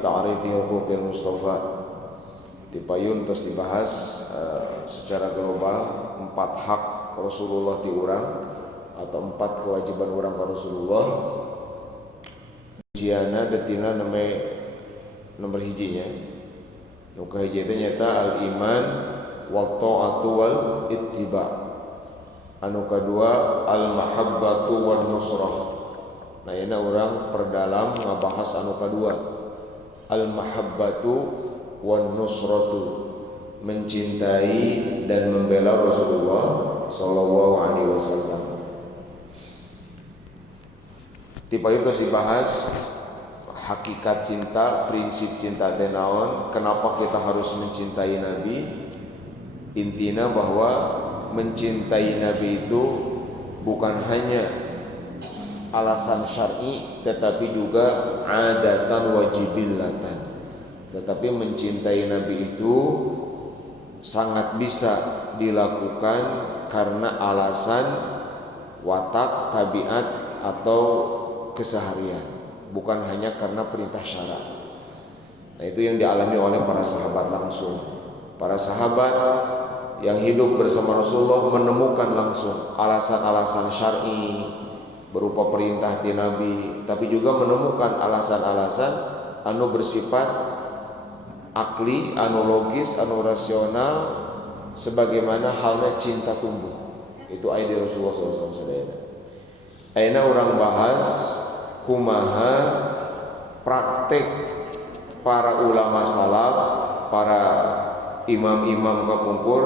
ta'rifi huquqil Mustafa. Dipayun terus dibahas secara global 4 hak Rasulullah di urang atau 4 kewajiban urang ka Rasulullah. Jiana detina nomor hijinya. Nu kahiji teh nyata al-iman wa ta'atu wal ittiba. Anu kadua al-mahabbatu wan nusrah. Nah ini orang perdalam ngabahas anu kadua al-mahabbatu wan nusratu, mencintai dan membela Rasulullah sallallahu alaihi wasallam. Tiba itu dibahas hakikat cinta, prinsip cinta teh naon, kenapa kita harus mencintai Nabi. Intinya bahwa mencintai Nabi itu bukan hanya alasan syar'i tetapi juga adatan wajibillatan. Tetapi mencintai Nabi itu sangat bisa dilakukan karena alasan watak, tabiat atau keseharian, bukan hanya karena perintah syara. Nah itu yang dialami oleh para sahabat langsung. Para sahabat yang hidup bersama Rasulullah menemukan langsung alasan-alasan syar'i berupa perintah di Nabi, tapi juga menemukan alasan-alasan anu bersifat akli, anu logis, anu rasional, sebagaimana halnya cinta tumbuh. Itu ayat di Rasulullah SAW. Ayeuna orang bahas kumaha praktek para ulama salaf, para imam-imam kapungkur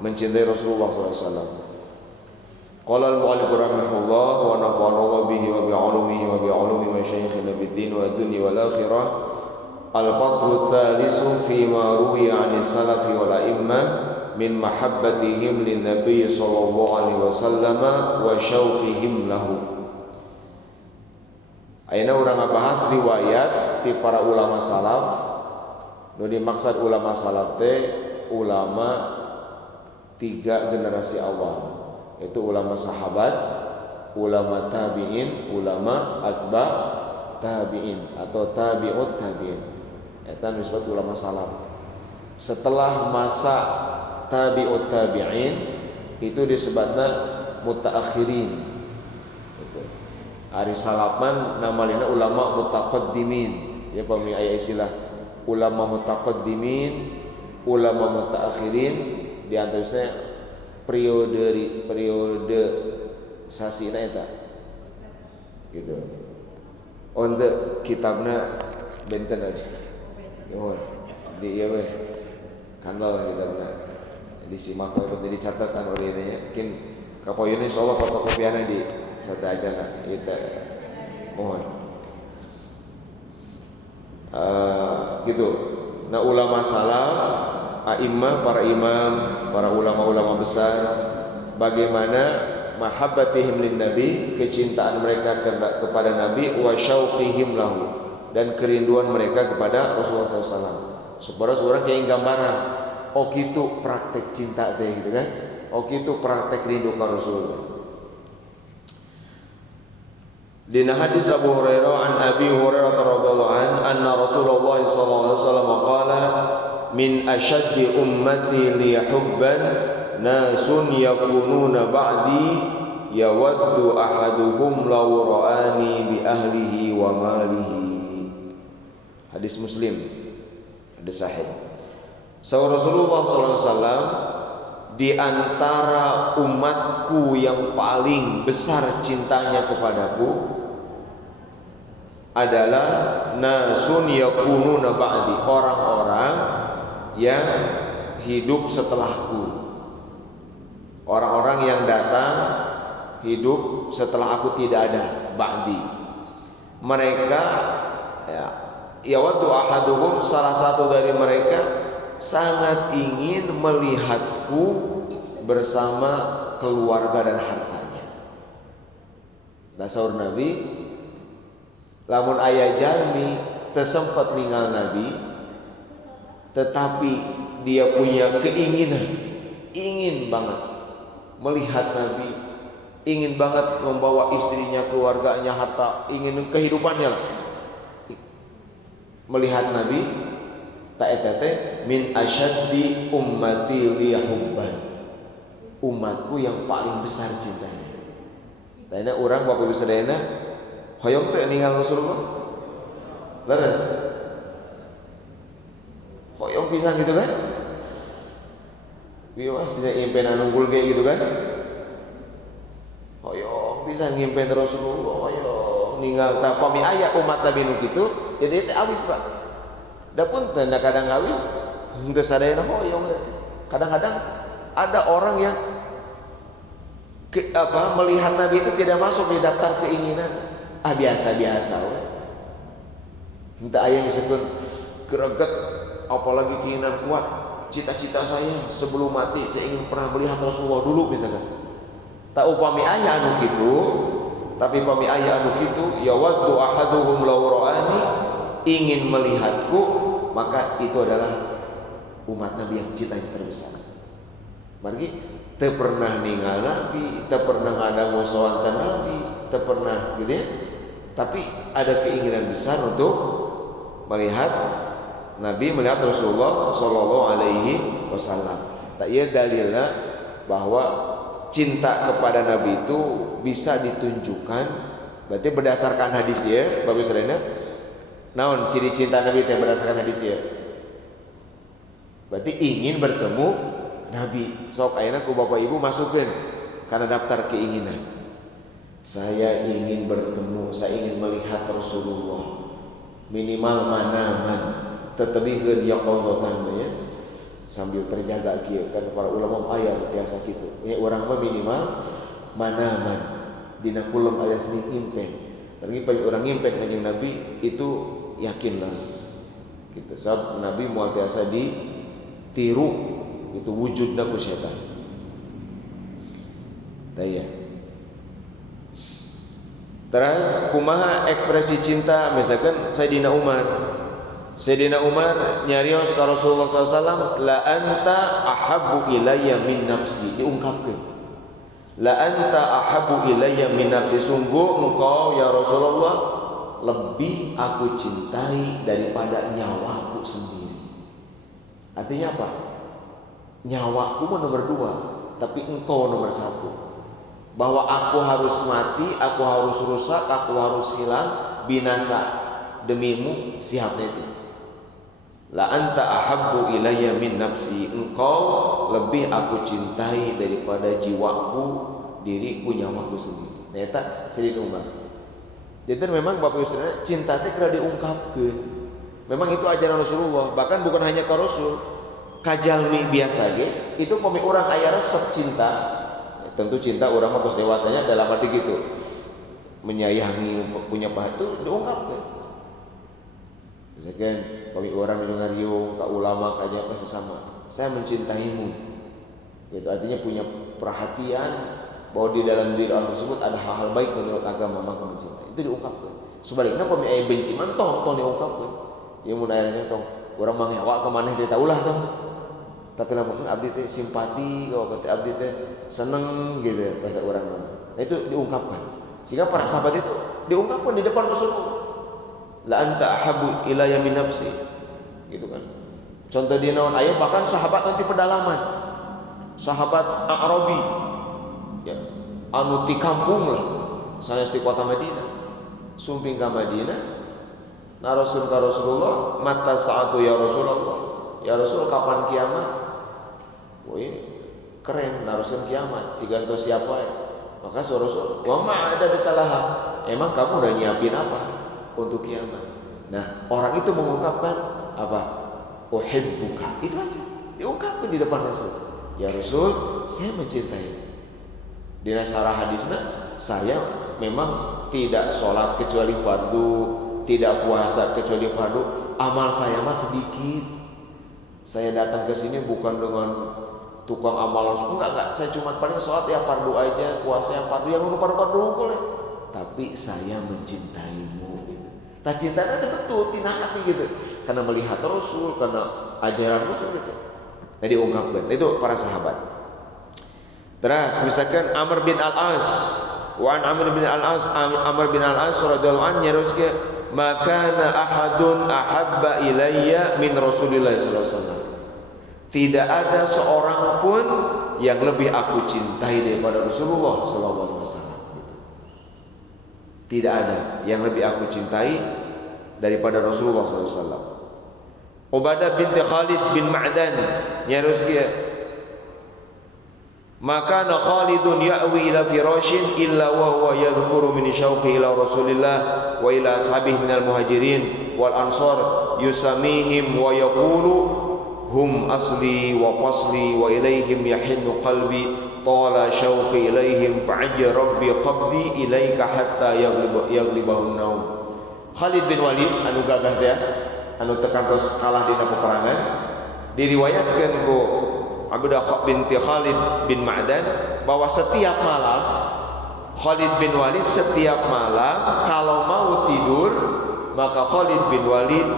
mencintai Rasulullah SAW. Qala al-mu'allif rahimahullah wa nafa'ana Allah bihi wa bi'ulumihi wa bi'ulumi masyayikhina bid-din wa ad-dunya wal akhirah. Al-faslu tsalisu fi ma ruwiya 'ani salafi wal a'immah min mahabbatihim lin nabiy sallallahu alaihi wasallam wa syauqihim lahu. Ayeuna urang ngabahas riwayat ti para ulama salaf. Nu dimaksud ulama salaf teh ulama 3 generasi awal, yaitu ulama sahabat, ulama tabi'in, ulama atba tabi'in atau tabi'ut tabi'in. Eta disebut ulama salaf. Setelah masa tabi'ut tabi'in itu disebutna mutaakhirin. Ari salapan namalina ulama mutaqaddimin. Ya pami aya istilah ulama mutaqaddimin, ulama mutaakhirin, di antaranya periode sasina eta. Gitu. Onde kitabna benten aja. Nuhun. Di ieu we. Kanal kitabna. Disimak we di catatan orinya. Mungkin kapoyeun insyaallah fotokopiana di satu aja lah, itu mohon. Gitu. Nah ulama salaf, a'immah, para imam, para ulama-ulama besar, bagaimana mahabbatihim lin nabi, kecintaan mereka kepada Nabi, wa syauqihim lahu, dan kerinduan mereka kepada Rasulullah SAW. Supaya orang kayak gambaran, oh gitu praktek cinta deh, gitu kan? Oh gitu praktek rindu ke Rasulullah. Dina hadis Abu Hurairah an Abi Hurairah radhiyallahu anna Rasulullah sallallahu alaihi wasallam qala min ashaddi ummati li hubban nasun yakununa ba'di yawaddu ahaduhum law ra'ani bi ahlihi wa malihi. Hadis Muslim, hadis sahih. Sahabat Rasulullah sallallahu alaihi wasallam, di antara umatku yang paling besar cintanya kepadaku adalah nasun yakununa ba'di, orang-orang yang hidup setelahku, orang-orang yang datang hidup setelah aku tidak ada, ba'di. Mereka yawaddu ahaduhum, salah satu dari mereka sangat ingin melihatku bersama keluarga dan hartanya. Nah saur Nabi, lamun aya jalmi tersempat ninggal Nabi, tetapi dia punya keinginan, ingin banget melihat Nabi, ingin banget membawa istrinya, keluarganya, harta, ingin kehidupannya lah. melihat Nabi ta eta teh min asyaddi ummati li hubban, umatku yang paling besar cintanya. Tanya orang Bapak Ibu sadayana hoyong teh ninggal Rasulullah leres hoyong pisan gitu kan, biwas tidak impen nunggul kayak gitu kan, hoyong pisan ngimpen Rasulullah, hoyong ninggal pami aya umat Nabi nu kitu jadi teh awis Pak. Da pun tanda kadang awis henteu sadayana hoyong. Kadang-kadang ada orang yang melihat Nabi itu tidak masuk di daftar keinginan. Biasa-biasa we. Henteu aya misalkan greget apalagi keinginan kuat. Cita-cita saya sebelum mati saya ingin pernah melihat Rasulullah dulu misalkan. Tak upami aya anu kitu, tapi upami aya anu kitu ya waddu ahaduhum law ra'ani, ingin melihatku, maka itu adalah umat Nabi yang cintanya terbesar. Margi teu pernah ninggal Nabi, teu pernah ada musuhan ka Nabi, teu pernah gitu ya. Tapi ada keinginan besar untuk melihat Nabi, melihat Rasulullah sallallahu alaihi wasallam. Tak ieu dalilna bahwa cinta kepada Nabi itu bisa ditunjukkan berarti berdasarkan hadis ya, Bapak Saudara. Naon ciri cinta Nabi teh berdasarkan hadis ya? Berarti ingin bertemu Nabi. Sok ayeuna ku Bapak Ibu masukkeun karena daftar keinginan. Saya ingin bertemu, saya ingin melihat Rasulullah. Minimal manaman, tetebihkeun yaqazatan ya. Sambil terjaga kieu kan para ulama aya biasa kitu. Ya urang mah minimal manaman dina kulum alias ngimpen. Tapi bagi orang ngimpen kanjeng Nabi itu yakin laras gitu. Sebab Nabi moal biasa ditiru itu wujudna ku setan. Daya. Terus kumaha ekspresi cinta misalkan Sayyidina Umar. Sayyidina Umar nyarios ka Rasulullah SAW, la anta ahabbu ilayya min nafsi, diungkapkeun. La anta ahabbu ilayya min nafsi, sungguh engkau ya Rasulullah lebih aku cintai daripada nyawaku sendiri. Artinya apa? Nyawaku nomor 2, tapi engkau nomor 1. Bahwa aku harus mati, aku harus rusak, aku harus hilang, binasa demimu, siapnya itu. La anta ahabbu ilayya min nafsi, engkau lebih aku cintai daripada jiwaku, diriku, nyawaku sendiri. Nah eta Sayyidina Umar. Jadi memang Bapak Ibu Saudara, cinta teh kira diungkapkeun. Memang itu ajaran Rasulullah, bahkan bukan hanya ka Rasul, ka jalmi biasa ge, itu pami urang aya resep cinta. Ya, tentu cinta orang waktu dewasanya dalam arti gitu. Menyayangi punya patu diungkapkeun. Misalkan kami orang mendengario ka ulama ka apa sesama, saya mencintaimu. Itu artinya punya perhatian bahwa di dalam diri orang tersebut ada hal-hal baik menurut agama, maka mencintai. Itu diungkapkan. Sebaliknya kami aya benci man tong diungkapkan. Ieu mun aya tong urang manghewa ka maneh teh taulah tong. Tapi lamun abdi teh simpati ka teh abdi teh seneng gitu ya bahasa urang mah. Nah itu diungkapkan. Sehingga para sahabat itu diungkapkan di depan Rasulullah. La anta ahabbu ilayya min nafsi. Gitu kan. Contoh di naon aya bahkan sahabat nanti pedalaman. Sahabat Arabi. Ya, anu di kampung lah. Sanes di kota Madinah. Sumping ka Madinah. Narosun ka Rasulullah, mata saatu ya Rasulullah. Ya Rasul kapan kiamat? Woi, keren narosun kiamat. Siganto siapa ya? Maka Rasul, "Wa ma ada di talaha." Emang kamu udah nyiapin apa untuk kiamat? Nah, orang itu mengungkapkan apa? Uhibbuka. Itu aja. Diungkapkan di depan Rasul. Ya Rasul, saya mencintai. Di nasara hadisnya, saya memang tidak sholat kecuali fardu, tidak puasa kecuali fardu. Amal saya mah sedikit. Saya datang ke sini bukan dengan tukang amal langsung, enggak. Saya cuma paling sholat ya fardu aja, puasa yang fardu, yang fardu boleh. Tapi saya mencintaimu. Gitu. Nah cintanya itu betul, tina hati gitu. Karena melihat Rasul, karena ajaran Rasul gitu. Jadi ungkapkan. Itu para sahabat. Terus misalkan Amr bin Al-As, wa an Amr bin Al-As, Amr bin Al-As radhiyallahu anhu nyaroskeun maka ahadun ahabba ilayya min Rasulillah sallallahu alaihi wasallam. Tidak ada seorang pun yang lebih aku cintai daripada Rasulullah sallallahu alaihi wasallam. Tidak ada yang lebih aku cintai daripada Rasulullah sallallahu alaihi wasallam. Ubadah binti Khalid bin Ma'dan nyaroskeun, maka Khalidun ya'wi ila firashin illa wa huwa yadhkuru min syauqi ila Rasulillah wa ila ashabihi minal muhajirin wal ansar yusamihim wa yaqulu hum asli wa fasli wa ilaihim yahinnu qalbi tala syauqi ilaihim fa'ajja rabbi qabdi ilaika hatta yaglibahun naum. Khalid bin Walid anu gagah teh anu teu kantos kalah dina peperangan diriwayatkeun ku Ubadah binti Khalid bin Ma'dan bahwa setiap malam Khalid bin Walid setiap malam kalau mau tidur maka Khalid bin Walid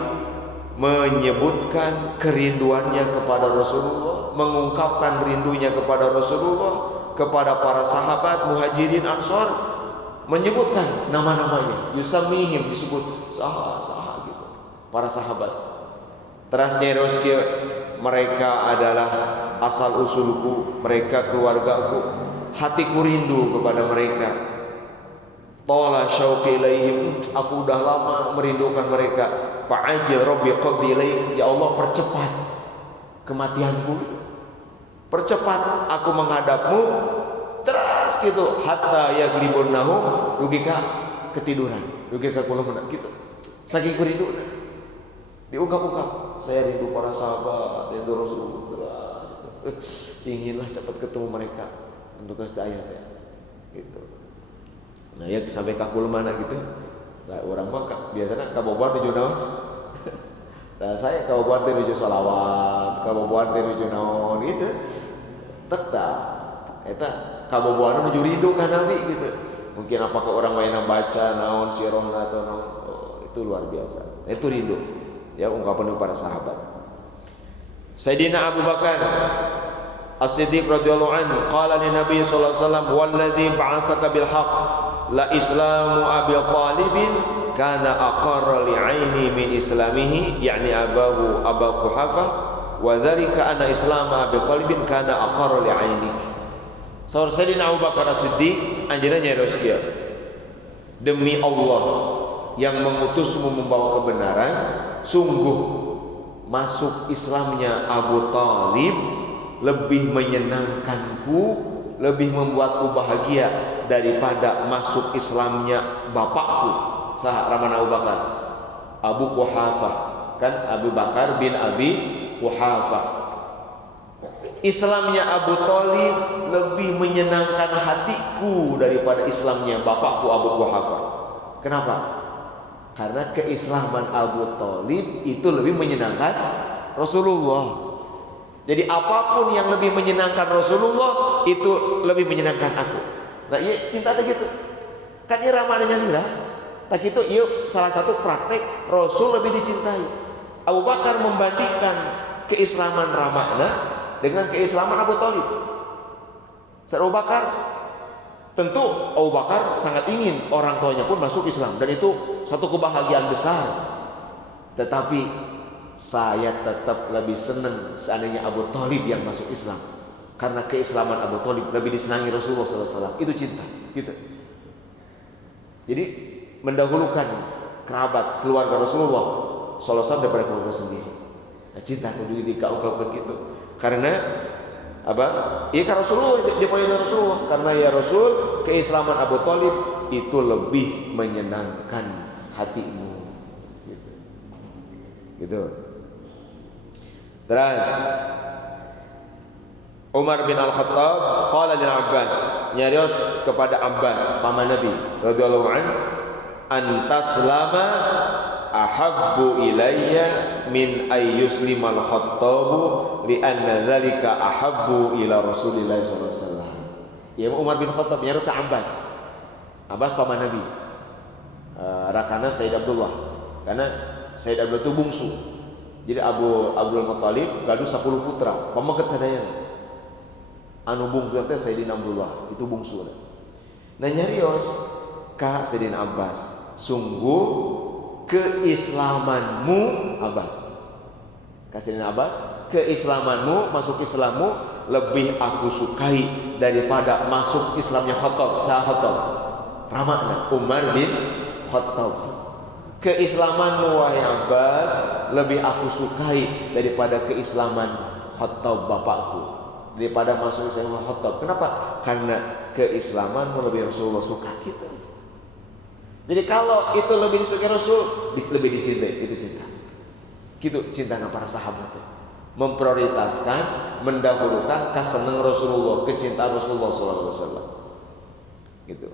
menyebutkan kerinduannya kepada Rasulullah, mengungkapkan rindunya kepada Rasulullah, kepada para sahabat Muhajirin Ansor, menyebutkan nama-namanya, yusamihim, disebut saha gitu, para sahabat. Terus nyeroski mereka adalah asal usulku, mereka keluargaku, hatiku rindu kepada mereka. Tala syauqi ilaihim, aku udah lama merindukan mereka. Fa'ajil rabbi qaddi ilaihim, ya Allah percepat kematianku, percepat aku menghadapmu. Terus gitu, hatta yaglibun nahum, dugika ketiduran, dugika kula gitu. Saking rindu diungkap-ungkap, saya rindu para sahabat, rindu Rasulullah. Inginlah cepat ketemu mereka untuk kesdaya ya. Gitu. Nah ya sampai kakul mana gitu. Nah, orang mah biasanya kaboboan nuju naon. Nah saya kaboboan teh nuju shalawat, kaboboan teh nuju naon gitu. Tetap eta kaboboan nuju rindu ka Nabi gitu. Mungkin apakah orang wayana baca naon sirahna atau naon, itu luar biasa. Itu rindu. Ya ungkapan para sahabat. Sayyidina Abu Bakar As-Siddiq radhiyallahu anhu qala li Nabi sallallahu alaihi wasallam walladzi ba'atsaka bil haqq la islamu Abi Thalib kana aqarra li 'aini min islamihi yakni abahu Abu Quhafah wa dzalika anna islam Abi Thalib kana aqarra li 'aini. Sayyidina Abu Bakar As-Siddiq anjeunna nyaros kieu, demi Allah yang mengutusmu membawa kebenaran, sungguh masuk Islamnya Abu Thalib lebih menyenangkanku, lebih membuatku bahagia daripada masuk Islamnya bapakku. Sah ramana Abu Bakar, Abu Quhafah, kan Abu Bakar bin Abi Quhafah. Islamnya Abu Thalib lebih menyenangkan hatiku daripada Islamnya bapakku Abu Quhafah. Kenapa? Karena keislaman Abu Thalib itu lebih menyenangkan Rasulullah. Jadi apapun yang lebih menyenangkan Rasulullah itu lebih menyenangkan aku. Nah, iya cinta tak gitu. Kan ieu ramananya lila. Tak gitu ieu salah satu praktek Rasul lebih dicintai. Abu Bakar membandingkan keislaman Ramana dengan keislaman Abu Thalib. Abu Bakar tentu Abu Bakar sangat ingin orang tuanya pun masuk Islam dan itu satu kebahagiaan besar. Tetapi saya tetap lebih senang seandainya Abu Thalib yang masuk Islam, karena keislaman Abu Thalib lebih disenangi Rasulullah SAW. Itu cinta, gitu. Jadi mendahulukan kerabat keluarga Rasulullah SAW daripada keluarga sendiri. Nah, cinta kudu dikaungkapkan gitu. Karena apa? Iya karena Rasulullah dipanggil Rasulullah, karena ya Rasul keislaman Abu Thalib itu lebih menyenangkan hatimu. Gitu. Terus Umar bin Al-Khattab qala lil Abbas, nyarios kepada Abbas paman Nabi radhiyallahu an taslama ahabbu ilayya min ayyuslimal khattabu li anna dzalika ahabbu ila Rasulillah sallallahu alaihi wasallam. Ya Umar bin Khattab nyarios ke Abbas. Abbas paman Nabi. Rakana Sayyid Abdullah. Karena Sayyid Abdullah itu bungsu. Jadi Abdul Muthalib gaduh 10 putra, pamangket sadaya. Anu bungsu teh Sayyidina Abdullah, itu bungsu. Nah nyarios ka Sayyidina Abbas, sungguh keislamanmu Abbas. Kasihin Abbas, keislamanmu, masuk Islammu lebih aku sukai daripada masuk Islamnya Khattab. Khattab ramakna Umar bin Khattab. Keislamanmu wahai Abbas lebih aku sukai daripada keislaman Khattab bapakku, daripada masuk Islam Khattab. Kenapa? Karena keislamanmu lebih Rasulullah suka kita. Jadi kalau itu lebih disukai Rasul, lebih dicintai, itu cinta. Gitu cintanya para sahabat, memprioritaskan, mendahulukan kesenangan Rasulullah, kecintaan Rasulullah SAW. Gitu.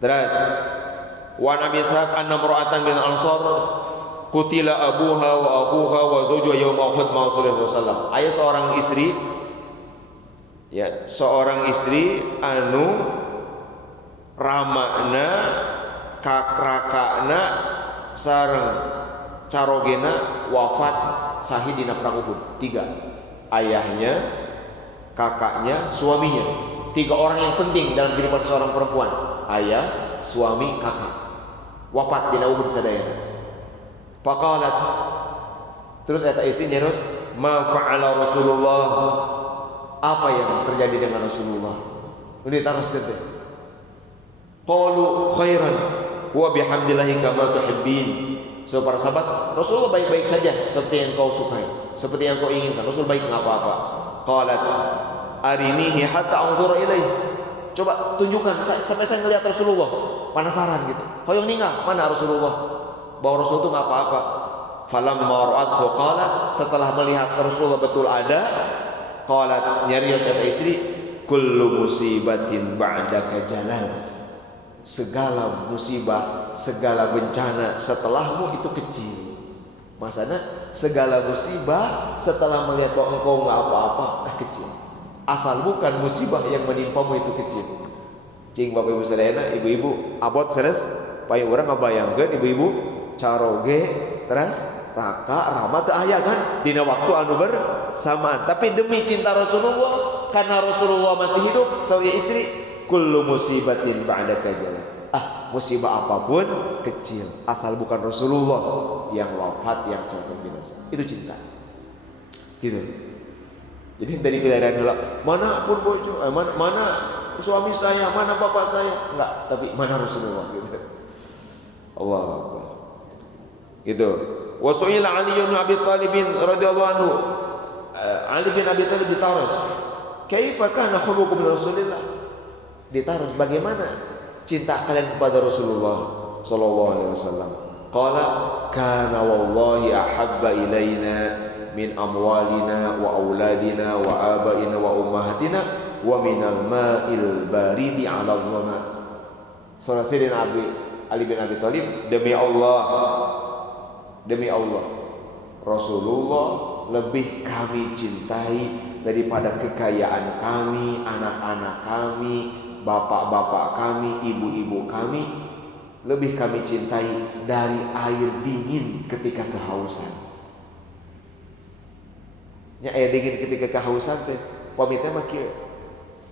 Terus, wa Nabi Ishaq anna mar'atan min Ansar qutila abuha wa akhuha wa zawjuha yawm Uhud ma Rasulullah SAW. Aya seorang istri, ya, seorang istri anu ramakna kakrakana sareng carogena wafat sahih dina perang Uhud. 3, ayahnya, kakaknya, suaminya. 3 orang yang penting dalam kehidupan seorang perempuan. Ayah, suami, kakak. Wafat dina Uhud sadaya. Faqalat, terus eta istri nyerus, ma fa'ala Rasulullah, apa yang terjadi dengan Rasulullah? Ini taros teh. Qalu khairan wa bihamdillahi kama tuhibbin. So para sahabat, Rasulullah baik-baik saja seperti yang kau sukai, seperti yang kau inginkan. Rasul baik, enggak apa-apa. Qalat arinihi hatta anzura ilaihi. Coba tunjukkan sampai saya melihat Rasulullah. Penasaran gitu. Hoyong ninggal mana Rasulullah? Bahwa Rasul itu enggak apa-apa. Falamma ra'at suqalat, setelah melihat Rasulullah betul ada, qalat nyarios eta istri, kullu musibatin ba'daka jalal. Segala musibah, segala bencana setelahmu itu kecil. Maksudnya segala musibah setelah melihat bahwa engkau enggak apa-apa, kecil. Asal bukan musibah yang menimpamu itu kecil. Cing Bapak Ibu sadayana, ibu-ibu abot seres, payu urang ngabayangkeun ibu-ibu caroge terus raka rahmat aya kan dina waktu anu bersamaan. Tapi demi cinta Rasulullah, karena Rasulullah masih hidup, sawi istri, kullu musibatin ba'daka jalal. Musibah apapun kecil asal bukan Rasulullah yang wafat, yang jatuh binasa. Itu cinta. Gitu. Jadi dari pilihan heula, mana pun bojo, mana suami saya, mana bapak saya, enggak, tapi mana Rasulullah gitu. Allahu Akbar. Gitu. Wa su'ila Ali bin Abi Thalib radhiyallahu anhu. Ali bin Abi Thalib ditaros, "Kaifa kana hubbukum li Rasulillah?" Ditaros, bagaimana cinta kalian kepada Rasulullah sallallahu alaihi wasallam? Qala kana wallahi ahabba ilaina min amwalina wa auladina wa abaina wa ummahatina wa minal ma'il baridi 'ala dhama. Sayyidina Ali bin Abi Thalib, demi Allah Rasulullah lebih kami cintai daripada kekayaan kami, anak-anak kami, bapak-bapak kami, ibu-ibu kami. Lebih kami cintai dari air dingin ketika kehausan. Nya air dingin ketika kehausan teh pamitnya mah kieu.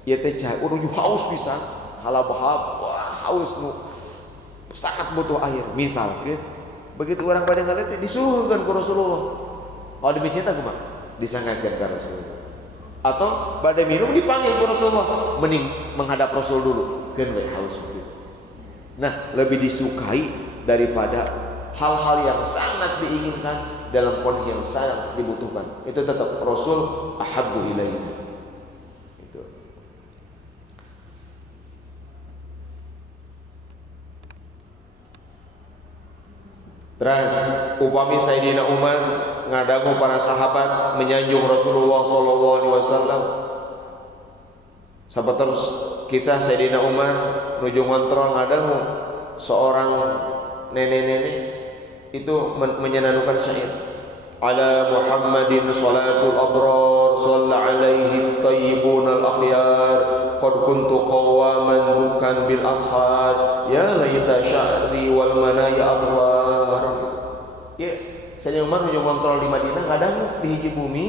Ieu teh cai udah haus pisan, halabahab, wah haus nu sangat butuh air. Misalkan begitu orang pada ngaliat disuruhkan ke Rasulullah. Kalau demi cinta kumaha? Disanggakeun ka Rasulullah. Atau pada minum dipanggil ke Rasulullah, mending menghadap Rasul dulu, keun we haus begitu. Nah, lebih disukai daripada hal-hal yang sangat diinginkan dalam kondisi yang sangat dibutuhkan. Itu tetap Rasul ahabbu ilaina. Itu. Terus upami Sayyidina Umar ngadangu para sahabat menyanjung Rasulullah sallallahu alaihi wasallam. Sahabat terus kisah Sayyidina Umar nuju ngontrol ngadangu seorang nenek-nenek itu menyenanukan syair. Ala Muhammadin salatul abrar shalla alaihi tayyibun al akhyar qad kuntu qawaman bukan bil ashar ya laita sya'ri wal manaya adwar. Ya, Sayyidina Umar nuju ngontrol di Madinah ngadangu di hiji bumi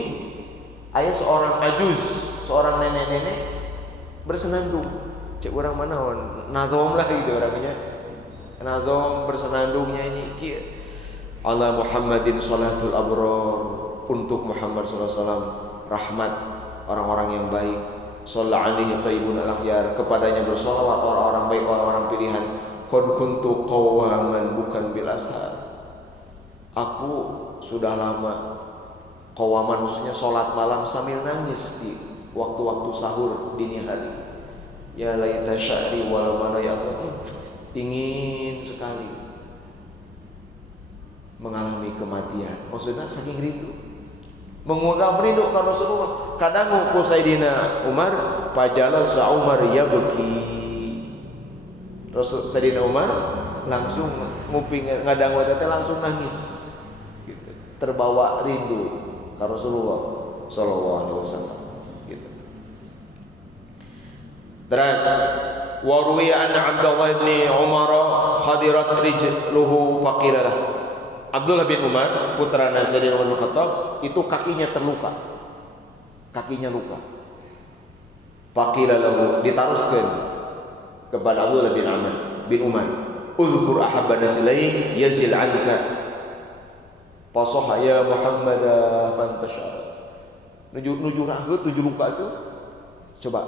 aya seorang ajuz, seorang nenek-nenek bersenandung. Cek orang mana nazom lah gitu orangnya. nazom bersenandung nyanyi kieu ala Muhammadin salatul abror, untuk Muhammad sallallahu alaihi wasallam rahmat orang-orang yang baik, sallallahu alaihi thayyibun al-akhyar, kepadanya bersolawat orang-orang baik, orang-orang pilihan. Qad kuntu qawaman bukan bil ashar, aku sudah lama qawaman, maksudnya salat malam sambil nangis di waktu-waktu sahur dini hari. Ya laita sya'ri walau mana ya Allah, ingin sekali mengalami kematian, maksudnya saking rindu, mengungkap rindu ka Rasulullah. Kadang ku Sayyidina Umar pajala sa Umar yabki, Rasul Sayyidina Umar langsung nguping ngadang teh langsung nangis gitu. Terbawa rindu ka Rasulullah sallallahu alaihi wasallam gitu. Terus wa ruwiya anna Abdullah bin Umar khadirat rijluhu faqilalah, Abdullah bin Umar putra Sayyidina Umar bin Khattab itu kakinya terluka, kakinya luka. Faqilalahu, ditaruskeun kepada Abdullah bin Umar, uzkur ahabban nas ilaik yazil anka fasaha ya Muhammad pantasyarat. Nuju rahut, nuju luka itu, coba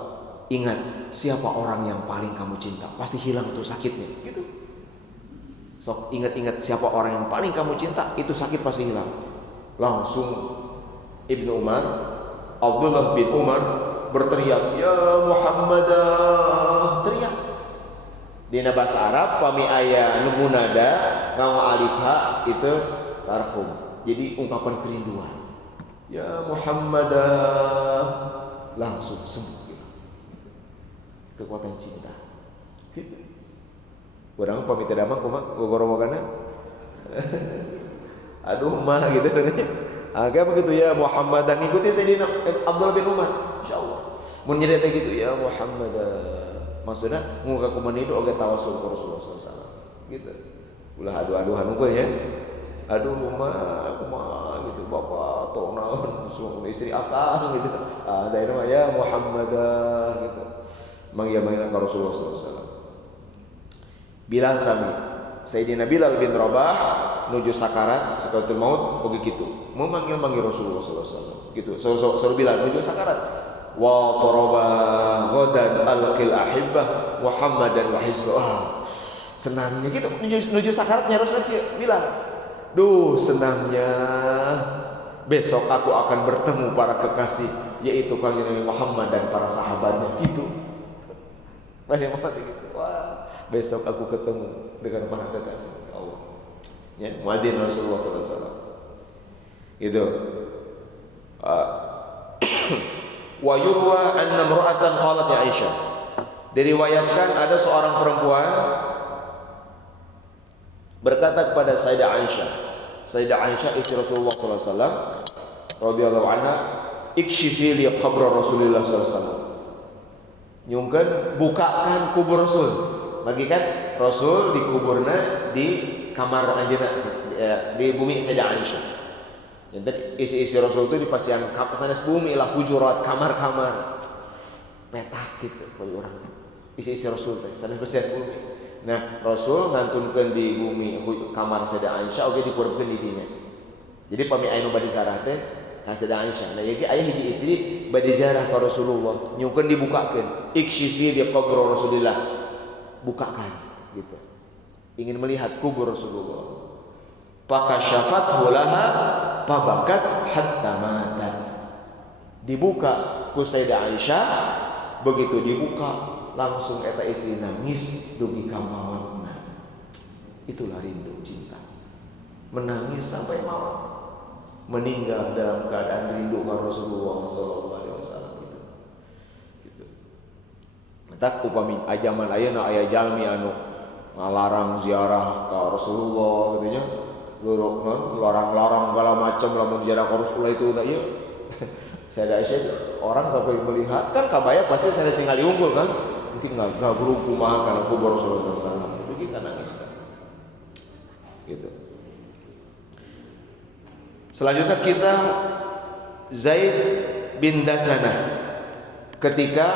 ingat siapa orang yang paling kamu cinta, pasti hilang tuh sakitnya gitu. Sok ingat-ingat siapa orang yang paling kamu cinta, itu sakit pasti hilang. Langsung Ibnu Umar, Abdullah bin Umar berteriak, ya Muhammad, teriak. Dina bahasa Arab pami aya nu munada ngawa alif ha itu tarhum, jadi ungkapan kerinduan. Ya Muhammad, langsung sembuh gitu. Kekuatan cinta gitu. Urang pami teh damang kumaha gogoromogana aduh mah gitu agak begitu ya Muhammad, dan ngikuti Sayyidina Abdullah bin Umar insyaallah mun nyeri teh gitu ya Muhammad, maksudnya muka kumanidu oge tawasul ke Rasulullah SAW gitu. Ulah adu-aduhan unggul ya, aduh mah gitu bapak tong naon suami istri akang gitu, daerah mah ya Muhammad gitu manggil-manggil ke Rasulullah SAW. Bilal sami Sayyidina Bilal bin Rabah nuju sakarat sakaratul maut oge kitu mau manggil-manggil Rasulullah SAW gitu. Suruh Bilal nuju sakarat, wa qaraba ghadan alqil ahibbah Muhammadan wa hizbah. Senangnya gitu nuju sakaratnya Rasul bilang, duh senangnya besok aku akan bertemu para kekasih, yaitu kanjeng Nabi Muhammad dan para sahabatnya gitu. Banyak banget gitu. Wah, besok aku ketemu dengan para kekasih Allah. Ya, muadzin Rasulullah SAW. Gitu. Wa yurwa anna imra'atan qalat ya Aisyah. Diriwayatkan ada seorang perempuan berkata kepada Sayyidah Aisyah. Sayyidah Aisyah istri Rasulullah sallallahu alaihi wasallam radhiyallahu anha, "Ikshifi li qabr Rasulillah sallallahu alaihi wasallam." Nyungkeun bukakan kubur Rasul. Bagi kan Rasul dikuburna di kamar anjeunna di bumi Sayyidah Aisyah. Jadi isi-isi Rasul itu di pasian sanes bumi lah hujurat kamar-kamar petak gitu kalau orang isi-isi Rasul teh sanes pasian bumi. Nah Rasul ngantunkeun di bumi kamar Sayyidah Aisyah oge dikuburkeun di dinya. Jadi pami aya nu bade ziarah teh ka Sayyidah Aisyah. Nah ieu aya hiji istri bade ziarah ka Rasulullah nyungkeun dibukakeun ikshifi bi qabr Rasulillah, bukakan gitu. Ingin melihat kubur Rasulullah. Fakasyafathu laha fabakat hatta matat. Dibuka ku Sayyidah Aisyah, begitu dibuka langsung eta istri nangis dugi ka mautna. Itulah rindu cinta. Menangis sampai maut. Meninggal dalam keadaan rindu ka Rasulullah sallallahu alaihi wasallam gitu. Gitu. Tak upami ajaman ayeuna aya jalmi anu ngalarang ziarah ka Rasulullah gitu nya. Larang-larang segala macam lamun ziarah ka Rasulullah itu da ieu. Saya orang sampai melihat kan kabaya pasti saya ningali unggul kan. Nanti gabru kumaha kana kubur Rasulullah sallallahu alaihi wasallam. Dugi ka nangis kan. Gitu. Selanjutnya kisah Zaid bin Dathana ketika